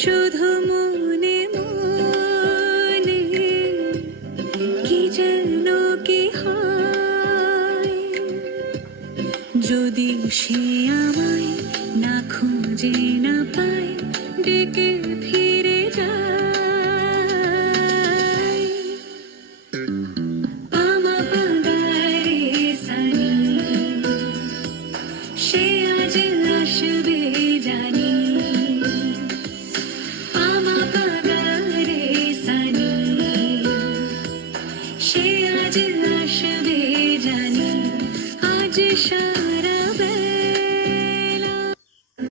শুধু মনে মনে কি যেন কি হয়, যদি সে আমায় না খুঁজে না পায়, ডেকে